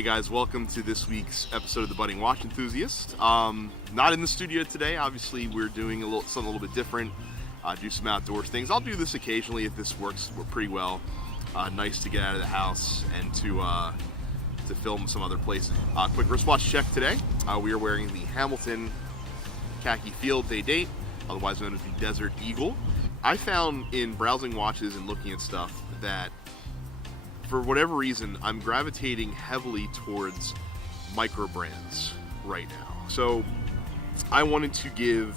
Hey guys, welcome to this week's episode of the Budding Watch Enthusiast. Not in the studio today. Obviously, we're doing something a little bit different. Do some outdoors things. I'll do this occasionally if this works pretty well. Nice to get out of the house and to film some other places. Quick wristwatch check today. We are wearing the Hamilton Khaki Field Day Date, otherwise known as the Desert Eagle. I found in browsing watches and looking at stuff that for whatever reason, I'm gravitating heavily towards microbrands right now. So I wanted to do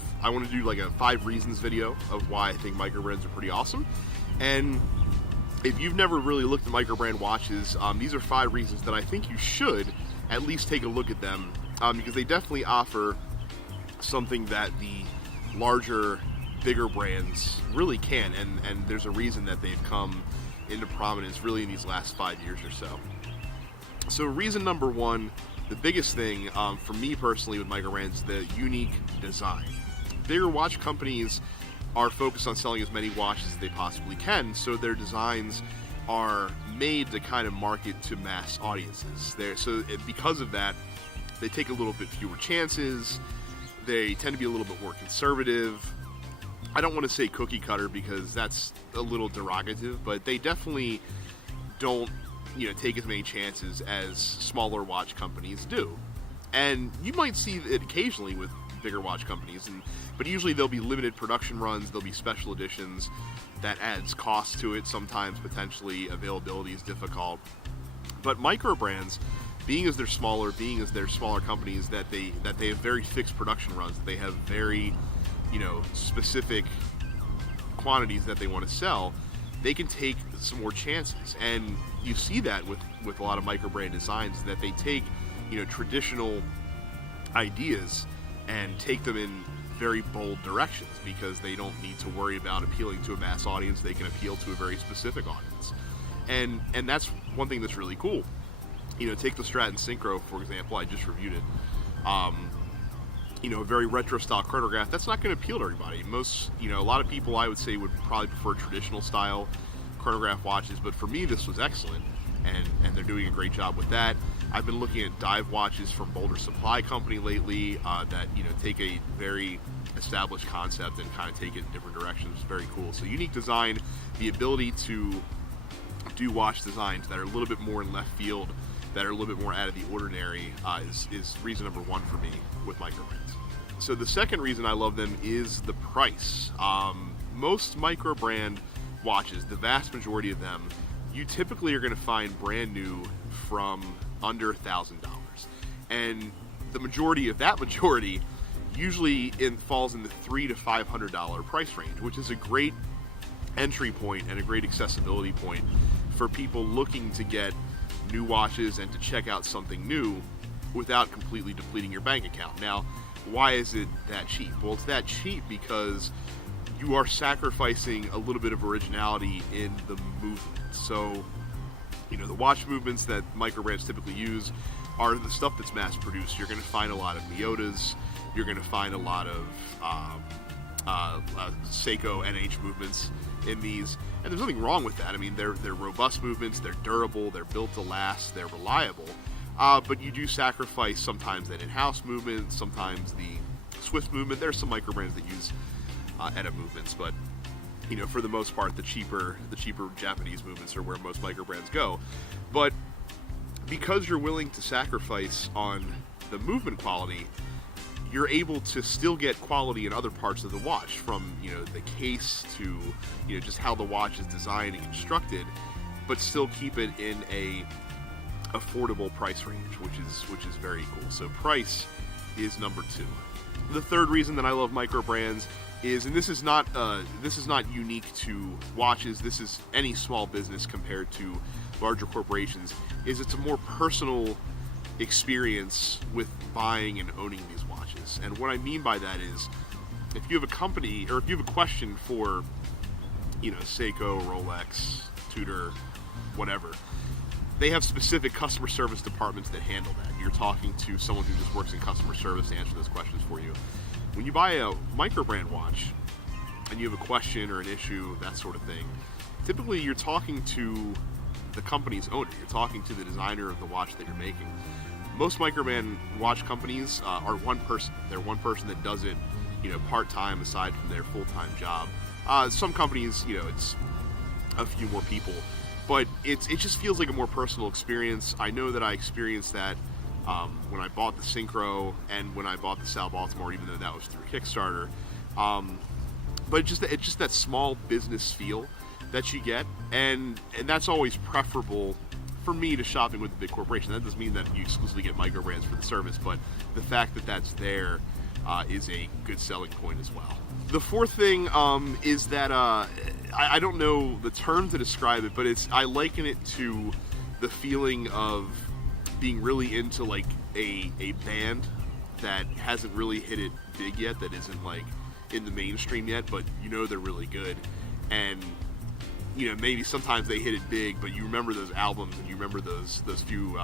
like a 5 reasons video of why I think microbrands are pretty awesome. And if you've never really looked at microbrand watches, these are 5 reasons that I think you should at least take a look at them, because they definitely offer something that the larger, bigger brands really can, and there's a reason that they've come into prominence really in these last 5 years or so. So reason number 1, the biggest thing for me personally with microbrands, the unique design. Bigger watch companies are focused on selling as many watches as they possibly can, so their designs are made to kind of market to mass audiences. Because of that, they take a little bit fewer chances. They tend to be a little bit more conservative. I don't want to say cookie cutter because that's a little derogative, but they definitely don't, take as many chances as smaller watch companies do. And you might see it occasionally with bigger watch companies, but usually there'll be limited production runs, there'll be special editions. That adds cost to it. Sometimes potentially availability is difficult. But microbrands, being as they're smaller companies, that they have very fixed production runs, that they have very specific quantities that they want to sell, they can take some more chances. And you see that with a lot of microbrand designs, that they take traditional ideas and take them in very bold directions, because they don't need to worry about appealing to a mass audience. They can appeal to a very specific audience, and that's one thing that's really cool. Take the Stratton Synchro, for example. I just reviewed it. A very retro style chronograph, that's not going to appeal to everybody. A lot of people, I would say, would probably prefer traditional style chronograph watches, but for me this was excellent, and they're doing a great job with that. I've been looking at dive watches from Boulder Supply Company lately, that take a very established concept and kind of take it in different directions. It's very cool. So unique design, the ability to do watch designs that are a little bit more in left field, that are a little bit more out of the ordinary, is reason number 1 for me with microbrands. So the second reason I love them is the price. Most microbrand watches, the vast majority of them, you typically are going to find brand new from under $1,000. And the majority of that usually falls in the $300 to $500 price range, which is a great entry point and a great accessibility point for people looking to get new watches and to check out something new without completely depleting your bank account. Now, why is it that cheap? Well, it's that cheap because you are sacrificing a little bit of originality in the movement. So, the watch movements that microbrands typically use are the stuff that's mass produced. You're going to find a lot of Miotas. You're going to find a lot of Seiko NH movements in these, and there's nothing wrong with that. I mean, they're robust movements, they're durable, they're built to last, they're reliable, but you do sacrifice sometimes that in-house movement, sometimes the Swift movement. There's some microbrands that use ETA movements, but for the most part, the cheaper Japanese movements are where most microbrands go. But because you're willing to sacrifice on the movement quality, you're able to still get quality in other parts of the watch, from the case to just how the watch is designed and constructed, but still keep it in a affordable price range, which is very cool. So price is number 2. The third reason that I love microbrands is, and this is not unique to watches, this is any small business compared to larger corporations, is it's a more personal experience with buying and owning these watches. And what I mean by that is, if you have a company, or if you have a question for Seiko, Rolex, Tudor, whatever, they have specific customer service departments that handle that. You're talking to someone who just works in customer service to answer those questions for you. When you buy a microbrand watch and you have a question or an issue, that sort of thing, typically you're talking to the company's owner. You're talking to the designer of the watch that you're making. Most microbrand watch companies are one person. They're one person that does it, part-time aside from their full-time job. Some companies, it's a few more people, but it just feels like a more personal experience. I know that I experienced that when I bought the Synchro and when I bought the Sal Baltimore, even though that was through Kickstarter. But it's just that small business feel that you get, and that's always preferable for me to shopping with a big corporation. That doesn't mean that you exclusively get microbrands for the service, but the fact that that's there is a good selling point as well. The fourth thing is that I don't know the term to describe it, but I liken it to the feeling of being really into like a band that hasn't really hit it big yet, that isn't like in the mainstream yet, but they're really good, and maybe sometimes they hit it big, but you remember those albums and you remember those few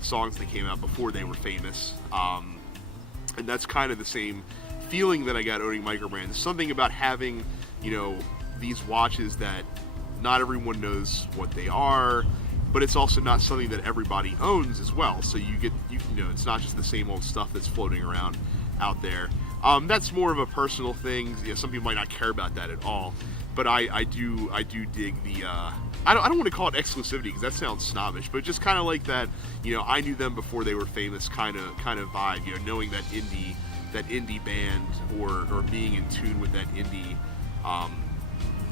songs that came out before they were famous, and that's kind of the same feeling that I got owning microbrands. There's something about having these watches that not everyone knows what they are, but it's also not something that everybody owns as well. So you it's not just the same old stuff that's floating around out there. That's more of a personal thing. Some people might not care about that at all, but I do dig the I don't want to call it exclusivity because that sounds snobbish, but just kind of like that. I knew them before they were famous kind of vibe. Knowing that indie band or being in tune with that indie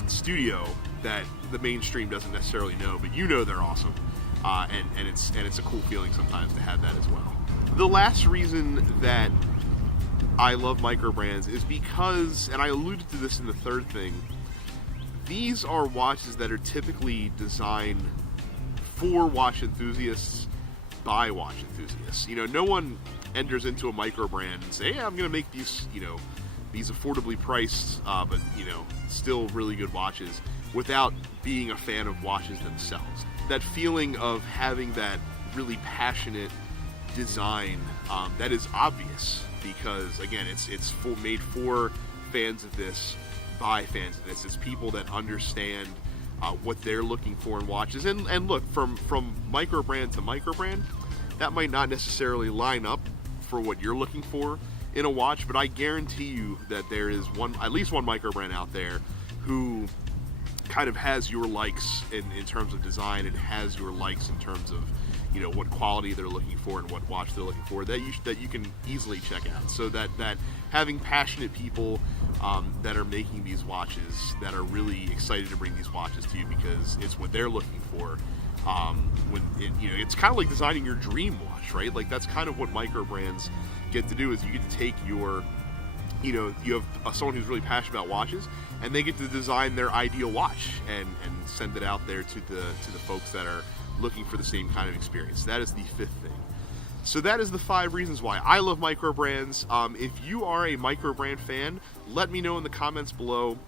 studio that the mainstream doesn't necessarily know, but they're awesome, and it's a cool feeling sometimes to have that as well. The last reason that I love microbrands is because, and I alluded to this in the third thing, these are watches that are typically designed for watch enthusiasts by watch enthusiasts. No one enters into a microbrand and say, hey, I'm going to make these, these affordably priced, but still really good watches without being a fan of watches themselves. That feeling of having that really passionate design that is obvious, because again, it's made for fans of this, by fans of this. It's people that understand what they're looking for in watches, and look, from microbrand to microbrand, that might not necessarily line up for what you're looking for in a watch, but I guarantee you that there is at least one microbrand out there who kind of has your likes in terms of design, and has your likes in terms of what quality they're looking for and what watch they're looking for, that you can easily check out. So that having passionate people that are making these watches, that are really excited to bring these watches to you because it's what they're looking for, it's kind of like designing your dream watch, right? Like that's kind of what microbrands get to do, is you get to take your you have someone who's really passionate about watches, and they get to design their ideal watch and send it out there to the folks that are looking for the same kind of experience. That is the fifth thing. So that is the 5 reasons why I love microbrands. If you are a microbrand fan, let me know in the comments below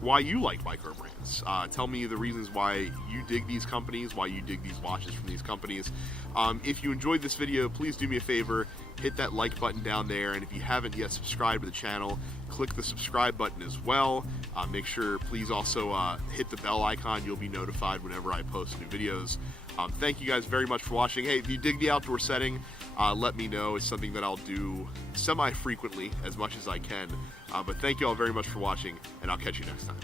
why you like microbrands. Tell me the reasons why you dig these companies, why you dig these watches from these companies. If you enjoyed this video, please do me a favor, hit that like button down there, and if you haven't yet subscribed to the channel, click the subscribe button as well. Make sure, please also hit the bell icon. You'll be notified whenever I post new videos. Thank you guys very much for watching. Hey, if you dig the outdoor setting, let me know. It's something that I'll do semi-frequently, as much as I can. But thank you all very much for watching, and I'll catch you next time.